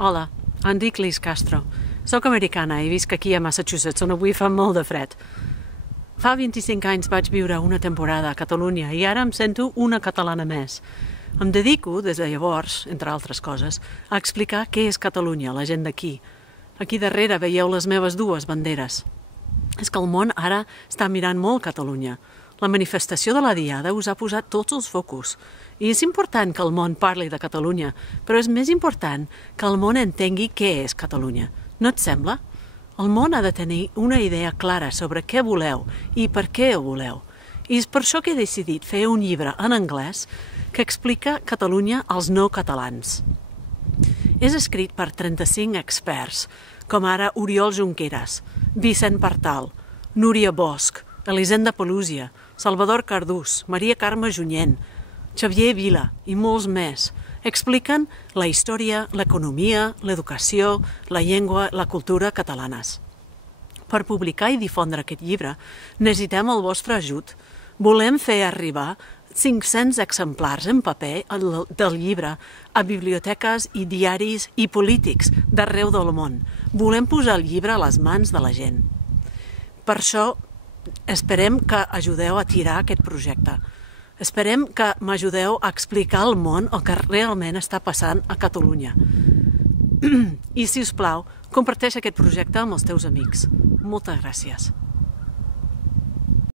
Hola, em dic Liz Castro. Soc americana i visc aquí a Massachusetts, on avui fa molt de fred. Fa 25 anys vaig viure una temporada a Catalunya i ara em sento una catalana més. Em dedico, des de llavors, entre altres coses, a explicar què és Catalunya, la gent d'aquí. Aquí darrere veieu les meves dues banderes. És que el món ara està mirant molt Catalunya. La manifestació de la Diada us ha posat tots els focus. I és important que el món parli de Catalunya, però és més important que el món entengui què és Catalunya. No et sembla? El món ha de tenir una idea clara sobre què voleu i per què ho voleu. I és per això que he decidit fer un llibre en anglès que explica Catalunya als no catalans. És escrit per 35 experts, com ara Oriol Junqueras, Vicent Partal, Núria Bosch, Elisenda Pelusia, Salvador Cardús, Maria Carme Junyent, Xavier Vila i molts més. Expliquen la història, l'economia, l'educació, la llengua, la cultura catalanes. Per publicar i difondre aquest llibre necessitem el vostre ajut. Volem fer arribar 500 exemplars en paper del llibre a biblioteques i diaris i polítics d'arreu del món. Volem posar el llibre a les mans de la gent. Per això esperem que ajudeu a tirar aquest projecte. Esperem que m'ajudeu a explicar al món el que realment està passant a Catalunya. I, si us plau, comparteix aquest projecte amb els teus amics. Moltes gràcies.